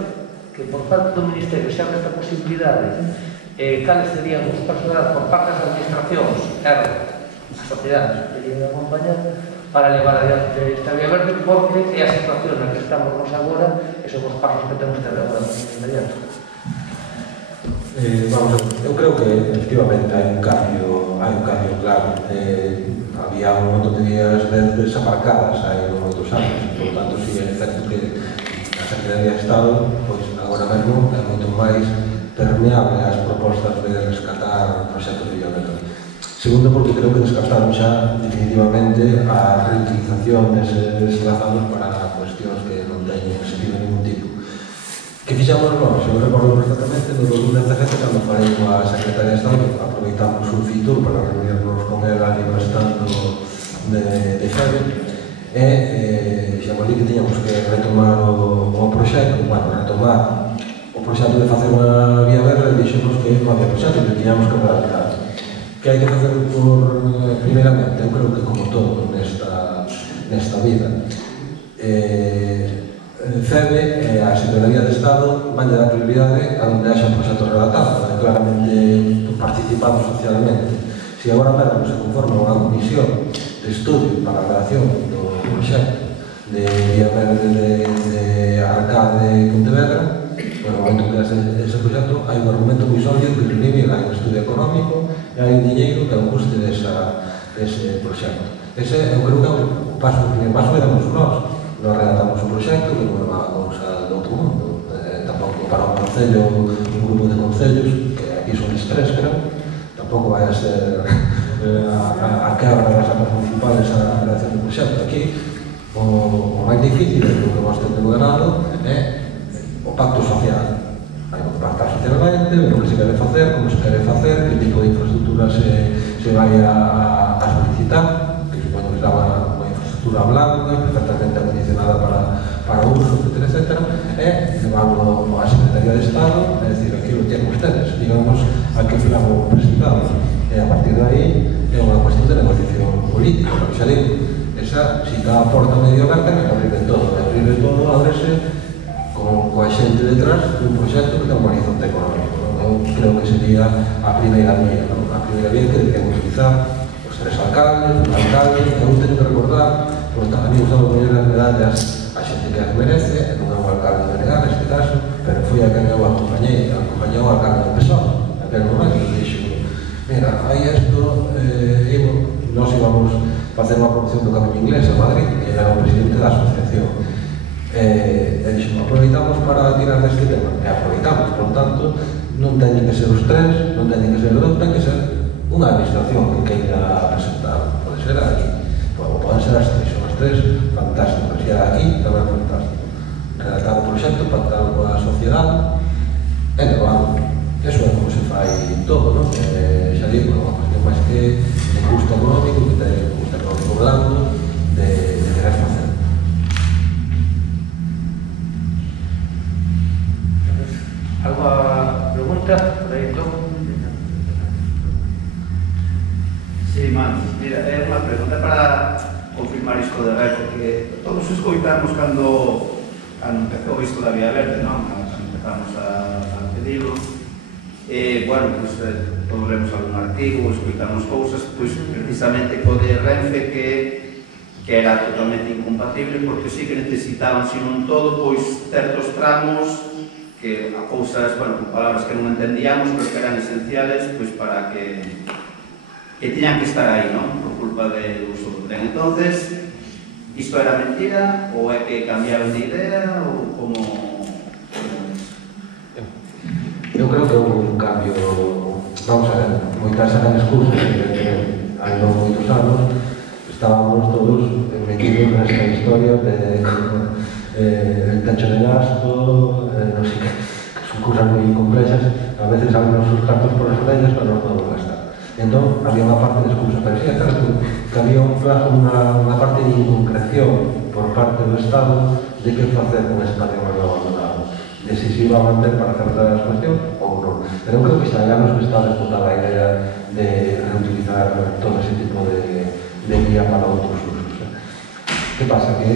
que por parte do Ministerio se abre esta posibilidade, cales serían os pasos dados por parte das administracións, as sociedades que querían acompañar para levar adiante esta vía verde, porque é a situación na que estamos nos agora e son os pasos que temos que dar agora inmediato. Vamos a ver, eu creo que efectivamente hai un cambio claro. Había un montón de vías verdes aparcadas hai moitos anos, por tanto, si é certo que a Secretaría de Estado, pois agora mesmo é moito máis permeable ás propostas de rescatar proxectos de vía verde. Segundo, porque creo que desgastaron xa definitivamente a reutilización deses trazados para cuestións que non teñen sentido ningún tipo. Que fixamos nós? Eu recordo perfectamente no 2017, cando falei coa Secretaria de Estado, que aproveitamos un Fitur para reunirnos con ela ali no estando de Xavi, e xa ali que tiñamos que retomar o proxecto, retomar o proxecto de facer unha vía verde, dixemos que non había proxecto, que tiñamos que redactar. Que hai que facer primeiramente, eu creo que como todo nesta vida, CEBE e a Secretaría de Estado van dar prioridade a onde haxa proxectos redactados, onde claramente participamos socialmente. Se agora mesmo se conforma unha comisión de estudio para a redacción do proxecto de vía verde de Arcade Pontevedra, no momento que ese proxecto hai un argumento moi sólido que reunive, hai un estudio económico e hai un diñeiro que é un custe dese proxecto. Ese, eu creo que o primeiro paso éramos nós redactamos un proxecto que non é unha cousa do outro mundo, tampouco para un concello, un grupo de concellos, que aquí son tres, creo, tampouco vai a ser a quebra das arcas municipales a redacción do proxecto. Aquí o máis difícil é o que vos tendo ganado é o pacto social. Hai que pactar socialmente, ver o que se quere facer, como se quere facer, que tipo de infraestructura se vai a solicitar, que supoño que será unha infraestructura blanca, perfectamente acondicionada para uso, etc. E levámoslo á Secretaría de Estado, é dicir, aquí lo tienen ustedes, digamos, a que finamos presentamos. E a partir de aí é unha cuestión de negociación política, porque xa digo, esa, si está a porta medio aberta, que abrir de todo, ábrese coa xente detrás dun proxecto que ten un horizonte económico. Eu creo que sería a primeira vía, a primeira vía que deberíamos utilizar os tres alcaldes, un alcalde, eu teño que recordar, porque a mí gustaba poñer as medallas a xente que as merece, e non é un alcalde de negar neste caso, pero foi a quen eu acompañei o alcalde do PSOE, aquel momento, e dixo, mira, hai isto, nós íbamos facer unha promoción do Camiño Inglés a Madrid, e era o presidente da asociación. E dixo, aproveitamos para tirar deste tema, e aproveitamos, por tanto, non teñen que ser os tres, non teñen que ser os dous, ten que ser unha administración que queira presentar, pode ser aquí, poden ser as tres, son as tres fantásticas, e aquí tamén fantástico. redactar o proxecto, pactar coa sociedade e levarlo. Eso é como se fai todo, non? Xa digo, unha cuestión máis que de custo económico, que ten un custo económico blando, de querer facer. Alguna pregunta por aí, entón? Sí, mira, é unha pregunta para confirmar isto de Renfe, que todos escoitamos cando empezou isto da Vía Verde, non? Cando empezamos a pedirlo. Bueno, pues, todos lemos algún artigo, escoitamos cousas, pois precisamente co de Renfe que era totalmente incompatible, porque sí que necesitaban, se non todo, pois certos tramos que a cousas, bueno, con palabras que non entendíamos, pero que eran esenciales, pois para que tiñan que estar aí, non? Por culpa do uso do tren. Entonces, isto era mentira, ou é que cambiaron de idea, ou como... Eu creo que houve un cambio, vamos a ver, moitas eran excusas, que hai non moitos anos estábamos todos metidos nesta historia de el techo de gasto, non sei que son cousas moi complexas, a veces abren os cartos por as orellas para non podemos gastar. Entón, había unha parte de excusa, pero sí, é certo que había un plazo, unha parte de inconcreción por parte do Estado de que facer con ese patrimonio abandonado, de si se iba a manter para certas cuestións ou non. Pero eu creo que xa hai anos que está desbotada a idea de reutilizar todo ese tipo de vía para outros usos. Que pasa? Que,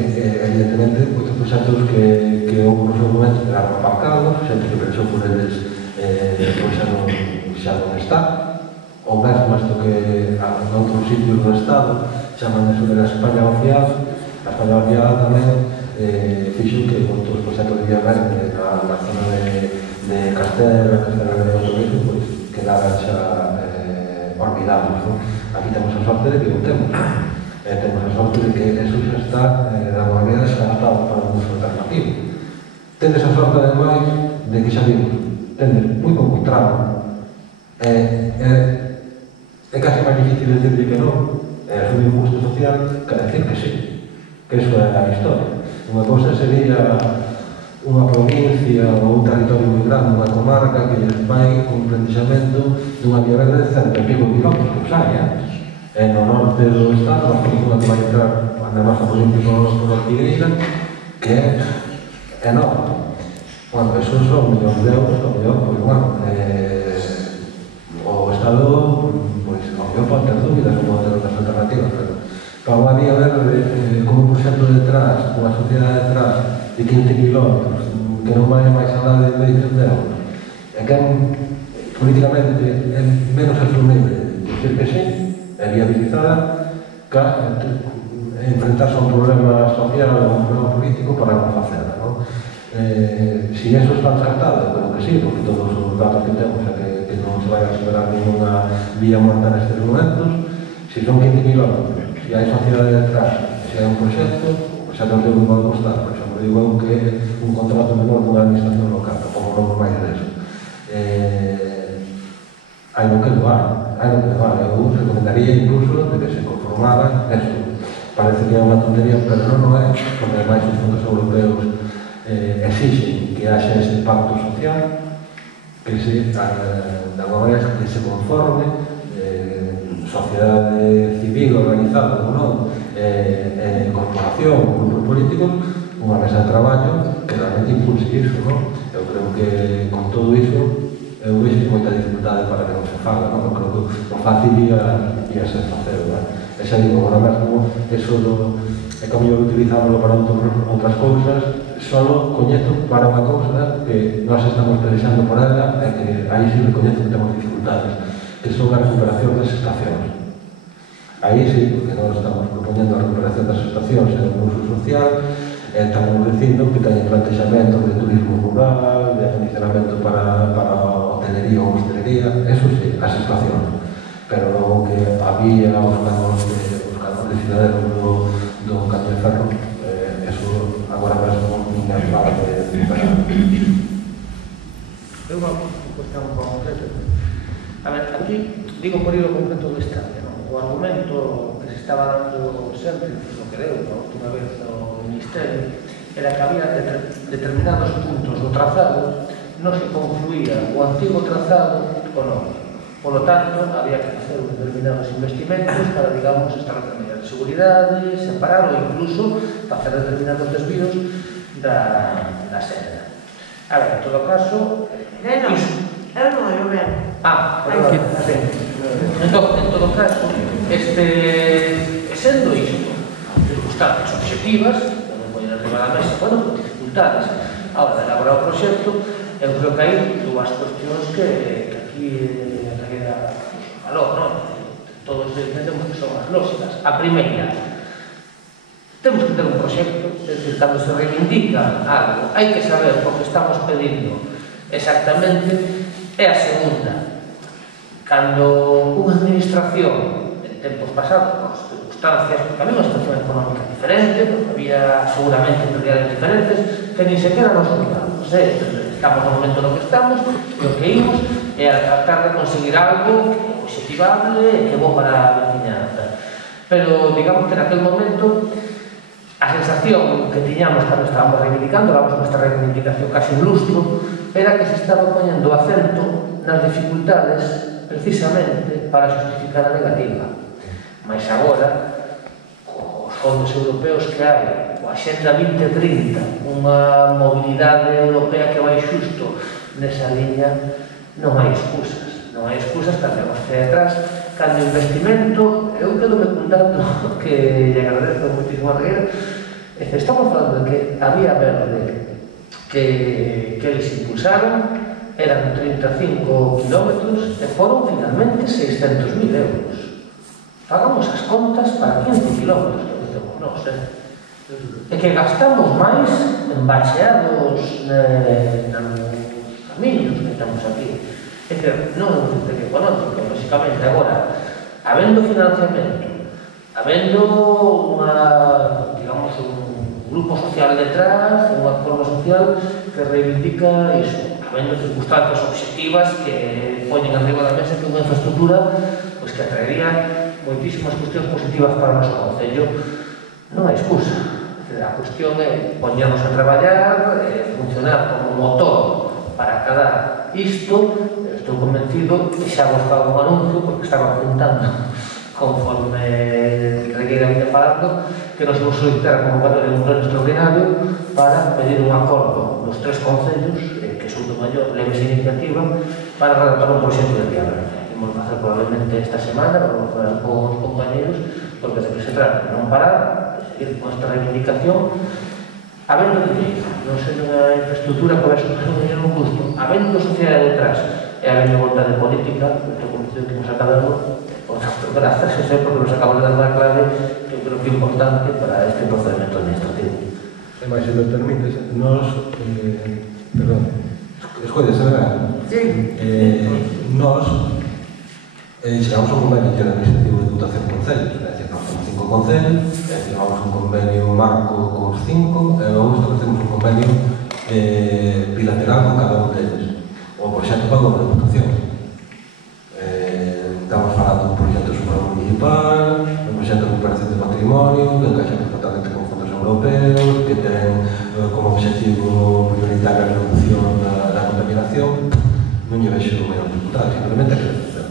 evidentemente, moitos proxectos que houve no seu momento quedaron aparcados, xente que pensou por eles xa non está, ou mesmo isto que en outros sitios do Estado chaman eso de la España vaciada. A España vaciada tamén fixo que moitos proxectos de Vía Verde na zona de Castela de Autorismo, pois quedaran xa olvidados. Aquí temos a sorte de que o temos. Temos a sorte de que eso xa está de alguma maneira descartado para un uso alternativo. Tendes a sorte, ademais, de que xa vimos, tendes moi pouco tramo. É casi máis difícil decir que non, asumir un custo social, que decir que sí, que iso é a historia. Unha cousa sería unha provincia ou un territorio moi grande, unha comarca que lles vai con un plantexamento dunha vía verde de 100 e pico kilómetros, que os hai antes. No norte do Estado, a zona que vai entrar na nosa provincia por Ortigueira, que é enorme. Bueno, esos son millóns de euros, o mellor, pois, bueno, o Estado, pois, o mellor pode ter dúbidas, non pode ter outras alternativas, pero para unha vía verde, como un proxecto detrás, unha sociedade detrás de 15 kilómetros, que non vai máis alá de millóns de euros, e que políticamente é menos asumible dicir que sí, é viabilizada, que enfrentarse a un problema social ou a un problema político para non facela, non? Si eso está descartado, creo que sí, porque todos os datos que temos é que non se vai a superar ninguna vía muerta nestes momentos. Si son 15 kilómetros, si hai sociedade detrás, se hai un proxecto, xa non sei o que pode costar, por exemplo, digo eu que un contrato menor dunha administración local, tampouco non máis deso. Hai no que levar, eu recomendaría incluso de que se conformara eso. Parece que é unha tontería, pero non é, porque ademais os fondos europeos exixen que haxa ese pacto social, que se, de alguma maneira, que se conforme, sociedade civil organizada ou non, corporación ou grupos políticos, unha mesa de traballo que realmente impulse iso, non? Eu creo que con todo iso eu vexo moita dificultade para que non se faga, non? Eu creo que o fácil ia ser facer, non? E xa digo, agora mesmo, eso é que a mellor utilizámoslo para outras cousas, só coñezo para unha cousa que nós estamos pensando por ela e que aí sí recoñezo que temos dificultades, que son a recuperación das estacións. Aí sí, porque nós estamos propoñendo a recuperación das estacións en un uso social, estamos dicindo que teñen plantexamento de turismo rural, de acondicionamento para hotelería ou hostelería, eso sí, as estacións. Pero logo que había os canóns de cidaderos do Caño de Ferro, eso agora mesmo non é para de recuperar. É unha cuestión concreta. A ver, aquí digo por ir ao concreto do Estado, non? O argumento que se estaba dando sempre, o que deu a última vez ao Ministerio, era que había determinados puntos do trazado non se confluía o antigo trazado o novo. Por lo tanto, había que facer determinados investimentos para, digamos, establecer medidas de seguridade, separar ou incluso facer determinados desvíos da senda. A ver, en todo caso... Eu non o veo. Perdón. En todo caso, sendo isto circunstancias objetivas, non poñen arriba da mesa, bueno, dificultades a hora de elaborar o proxecto, eu creo que hai dúas cuestións que aquí queda valor, non? Todos entendemos que son as lógicas. A primeira, temos que ter un proxecto, é dicir, cando se reivindica algo, hai que saber o que estamos pedindo exactamente. E a segunda, cando unha administración en tempos pasados, por circunstancias, porque había unha situación económica diferente, porque había seguramente prioridades diferentes, que ni sequera nos cuidamos. Estamos no momento no que estamos, e o que imos é a tratar de conseguir algo objetivable e que é bo para a veciñanza. Pero, digamos que naquele momento, a sensación que tiñamos cando estábamos reivindicando, vamos nuestra reivindicación casi un lustro, era que se estaba poñendo acento nas dificultades precisamente para justificar a negativa. Mas agora, cos fondos europeos que hai, coa Xenda 2030, unha mobilidade europea que vai xusto nesa liña, non hai excusas. Non hai excusas cando vamos hacia detrás. Cando investimento, eu quedo-me cun dato que lle agradezo moitísimo a Regueira. Estamos falando de que a Vía Verde que eles impulsaron eran 35 kilómetros e foron finalmente 600.000 euros. Pagamos as contas para 15 kilómetros que temos nós, e que gastamos máis en bacheados nos camiños que temos aquí. É que non é un criterio económico, lógicamente. Agora, habendo financiamento, habendo digamos, un grupo social detrás, unha forma social que reivindica iso, habendo circunstancias objetivas que poñen arriba da mesa que unha infraestructura que atraería moitísimas cuestións positivas para o noso concello, non hai excusa. A cuestión é poñernos a traballar, funcionar como motor para acadar isto. Estou convencido que xa vos fago un anuncio, porque estaba apuntando conforme Regueira viña falando, que nos vamos solicitar a convocatoria de un pleno extraordinario para pedir un acordo dos tres concellos, que Soutomaior leve esa iniciativa, para redactar un proxecto de Vía Verde. Vamos a facer probablemente esta semana, vamos a falar con os compañeros, porque de que se trata non parar, de seguir con esta reivindicación, habendo dinheiro, non sei unha infraestructura que vai suponer un dinheiro un custo, habendo sociedade detrás e habendo vontade política, estou convencido que nos acabamos. Por tanto, grazas, José, porque nos acabas de dar unha clave que eu creo que é importante para este procedimento administrativo. E máis, se me permites, nos... perdón, escolles, verdad? Sí. Nos chegamos a un convenio administrativo de dotación de concellos, é dicir, nós temos 5 concellos, firmamos un convenio marco cos 5, e logo establecemos un convenio bilateral con cada un deles. O proxecto pago de dotación. Estamos falando dun proxecto supramunicipal, un proxecto de recuperación de patrimonio, que encaixa perfectamente con fondos europeos, que ten como objetivo prioritario a reducción da contaminación. Non lle vexo maior dificultade, simplemente hai que facer.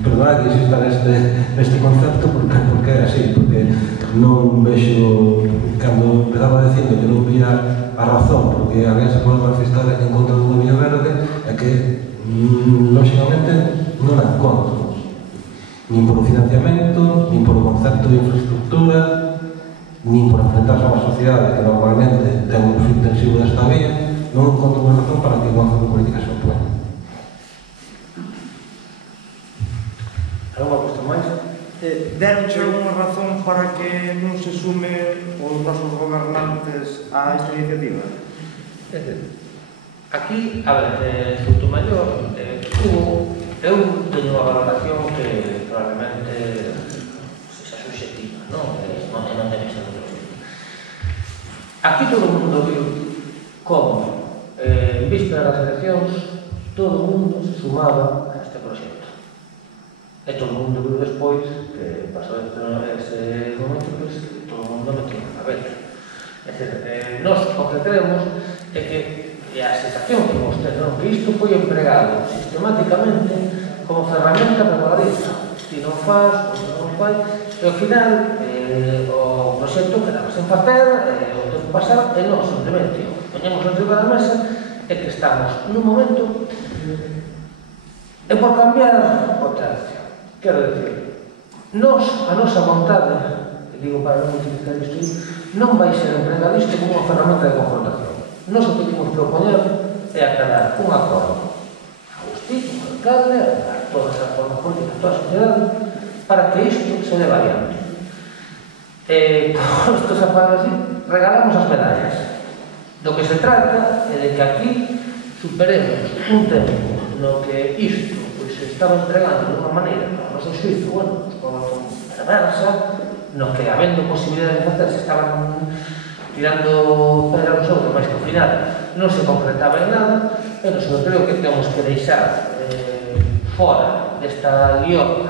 Perdona que insista neste concepto, porque é así, porque non vexo, cando empezaba dicindo que non vía a razón porque alguén se pode manifestar en contra dunha Vía Verde, é que, lógicamente, non a encontro, nin por o financiamento, nin por o concepto de infraestructura, nin por enfrentarse a unha sociedade que normalmente ten un uso intensivo desta vía, non encontro unha razón para que unha forma política se oponga. Alguma cuestión máis? Deronche unha razón para que non se sume os nosos gobernantes a esta iniciativa? Aquí, a ver, Soutomaior, eu teño unha valoración que probablemente sexa subjetiva, non ten que ser subjetiva. Aquí todo o mundo viu como, en víspera das eleccións, todo o mundo se sumaba a este proxecto. E todo o mundo viu despois que pasou ese momento, que todo o mundo meteu na cabeza. É dicir, nós o que creemos é que a sensación que vostede, que isto foi empregado sistemáticamente como ferramenta regularista. Si non faz, non fai, e ao final o proxecto quedaba sen facer, o tempo pasar, e non simplemente poñemos en riba da mesa e que estamos nun momento e por cambiar potencia. Quero dicir, a nosa vontade, que digo para non multiplicar isto, non vai ser empregado isto como unha ferramenta de confrontación. Nós o que temos que propoñer é aclarar un acordo Agustín, o alcalde, a todas as formas políticas, a toda a sociedade, para que isto se dé variante. Todos estos afanos así, regalamos as medallas. Do que se trata é de que aquí superemos un tempo no que isto se estaba entregando de unha maneira para o noso xuizo, bueno, perversa, no que, habendo posibilidades de facer, se estaban tirando pedra nos outros, mas que ao final non se concretaba en nada, pero sobre creo que temos que deixar fora desta liorta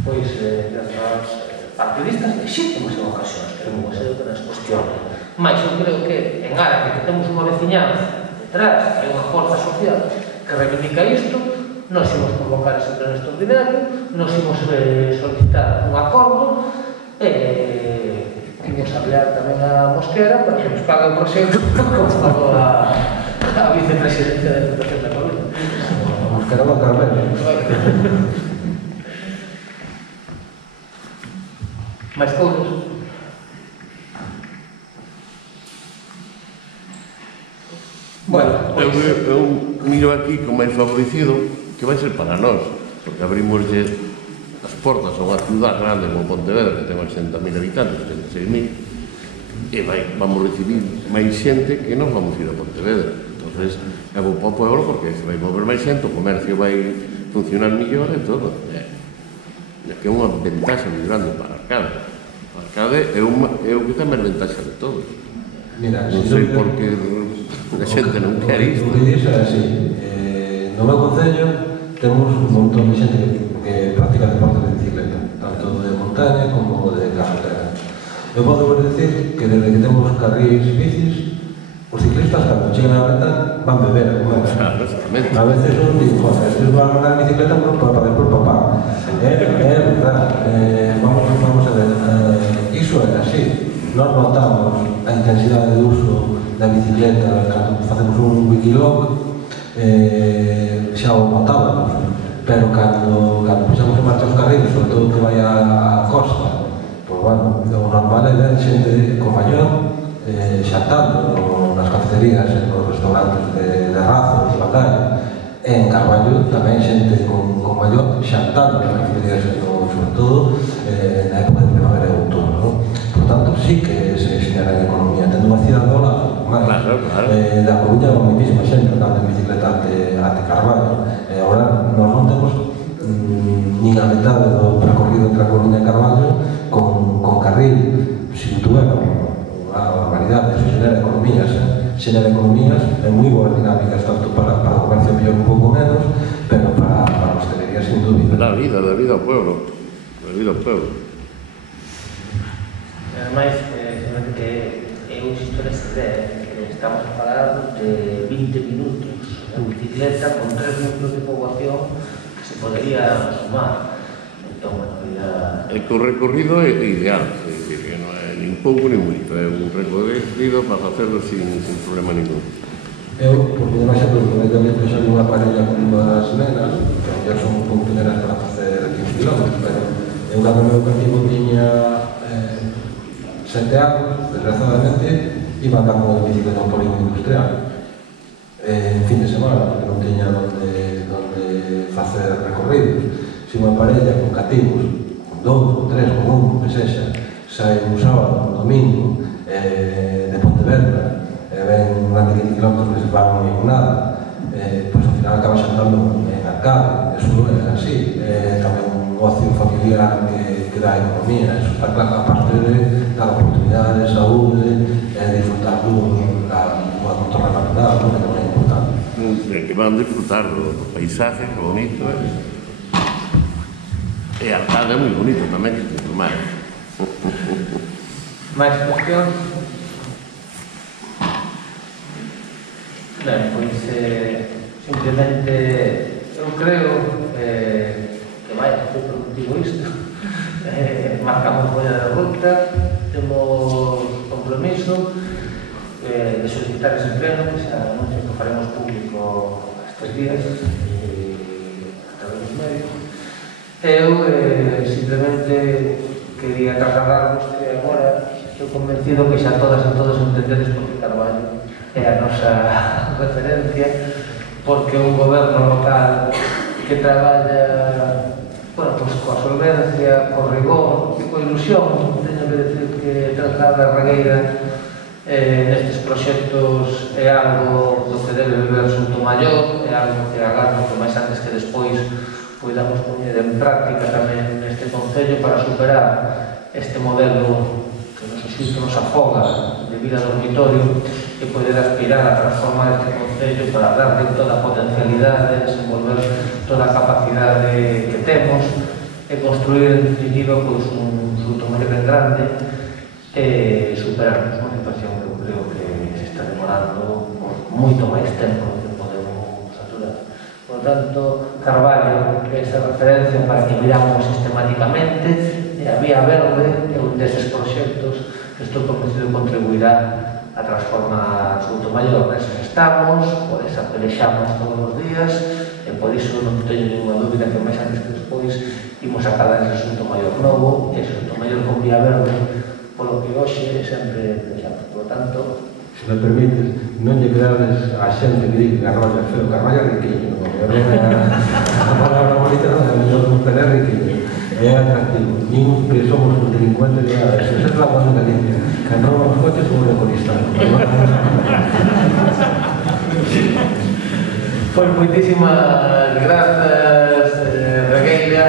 pois as partidistas legítimas en ocasións, que non é que nas cuestiones, mas eu creo que en área que temos unha veciñanza detrás, que hai unha forza social que reivindica isto, nos imos convocar ese pleno extraordinario, nos imos solicitar un acordo e imos hablar tamén a Mosquera para que nos pague o proxecto como pagou a vicepresidencia da Diputación da Coruña. Mosquera va a Carmelo. Mais cousas? Bueno, eu miro aquí con máis favorecido que vai ser para nós, porque abrimoslle as portas a unha ciudad grande como Pontevedra, que ten 80.000 habitantes, 86.000, e vamos recibir máis xente que non vamos ir a Pontevedra. Entonces, é bo para o pueblo porque se vai mover máis xente, o comercio vai funcionar mellor e todo. É que é unha ventaxa moi grande para a Arcade. A Arcade é o que ten máis ventaxa de todos. Mira, non sei por que a xente non quer isto. O que dixo é así, no meu concello temos un montón de xente que practica deporte de bicicleta, tanto de montaña como de carretera. Eu podo decir que desde que temos carrís bicis, os ciclistas cando chegan a reta van beber a comer. A veces non digo, estes van andar en bicicleta para despois papá. É verdad, vamos a ver, iso é así. Nós notamos a intensidade de uso da bicicleta cando facemos un wikilog, xa o notábamos, pero cando puxamos en marcha os carriles, sobre todo que vai a costa, pois bueno, o normal é ver xente con mallón xantando nas cafeterías, nos restaurantes de Razo, de Batalla, en Carballo tamén xente con mallón xantando nas cafeterías, sobre todo na época de primavera e outono. Por tanto, sí que se xenera a economía, tendo unha cidade ao lado, da Coruña é moitísima xente andando en bicicleta ate Carballo. Agora, nós non temos nin a metade do percorrido entre a Coruña e Carballo con carril. Se tuera unha barbaridade, se xenera economías e moi boas dinámicas, tanto para o comercio mellor un pouco menos, pero para a hostelería sin dúbida. Da vida ao pueblo. Da vida ao pueblo. Ademais, que eu insisto nesta idea, que estamos a falar de 20 minutos en bicicleta con 3 núcleos de poboación que se podería sumar. Entón, bueno, é que o recorrido é ideal, é dicir, que non é nin pouco nin moito, é un recorrido para facerlo sin problema ningún. Eu, por mi exemplo, eu tamén puxo unha parella con unhas nenas, que já son un pouco nenas para facer 15 km, pero eu cando meu cativo tiña 7 anos, desgraciadamente, iba a campo de bicicleta ao polígono industrial. En fin de semana, porque non tiña onde facer recorridos. Se unha parella con cativos, con 2, con 3, con 1, que sexa, sai un sábado, un domingo, de Pontevedra, ven durante 15 km que se van nin nada, pois ao final acaba xantando en Arcade. Eso é así, é tamén un ocio familiar que dá economía, eso está claro, aparte de dar oportunidade de saúde e disfrutar dunha contorna natural, que tamén é importante. Que van disfrutar do paisaje, que bonito é. E Arcade é moi bonito tamén, que máis. máis cuestións? Ben, pois, simplemente, eu creo que vai ser productivo isto. Marcamos boa de ruta, temos compromiso de solicitar ese pleno, que xa anuncio que faremos público estes días e a través dos medios. Eu simplemente quería trasladarvos que agora estou convencido que xa todas e todos entendedes porque Carballo é a nosa referencia, porque un goberno local que traballa coa solvencia, co rigor e coa ilusión. Teño que decir que traslada a Regueira nestes proxectos é algo do que debe beber Soutomaior, é algo que agardo que máis antes que despois podamos poñer en práctica tamén neste concello para superar este modelo que nos existe, nos afoga de vida dormitorio e poder aspirar a transformar este concello para darle toda a potencialidade, desenvolver toda a capacidade que temos e construir en definitiva un Soutomaior ben grande e superarnos unha situación que eu creo que se está demorando por moito máis tempo do que podemos saturar. Por tanto, Carballo é esa referencia para que miramos sistemáticamente e a Vía Verde é un deses proxectos que estou convencido que contribuirá a transformar Soutomaior. Nesa estamos, por esa pelexamos todos os días e por iso non teño ninguna dúbida que máis antes que despois imos a cada ese Soutomaior novo e Soutomaior con Vía Verde, polo que hoxe sempre pelexamos. Por tanto, se me permites, non lle creades a xente que di que Carballo é feo, Carballo é riquiño, non é a palabra bonita, non é mellor non tener riquiño, é atractivo. Nin que somos os delincuentes de nada, se é la buena Galicia, que non os coches ou de Coristán. Pois moitísimas grazas, Regueira.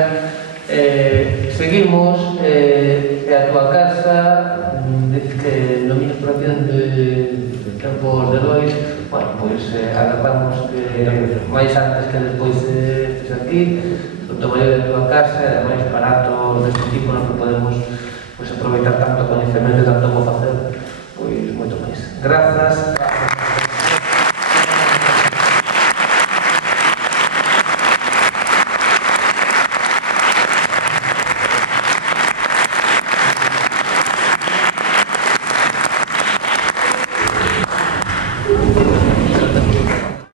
Seguimos a túa casa, que nominas por aquí de tempos de Lois. Bueno, pois agardamos que máis antes que despois estes aquí, Soutomaior de túa casa, e máis baratos deste tipo no que podemos aproveitar tanto coñecemento e tanto como facer, pois moito máis. Grazas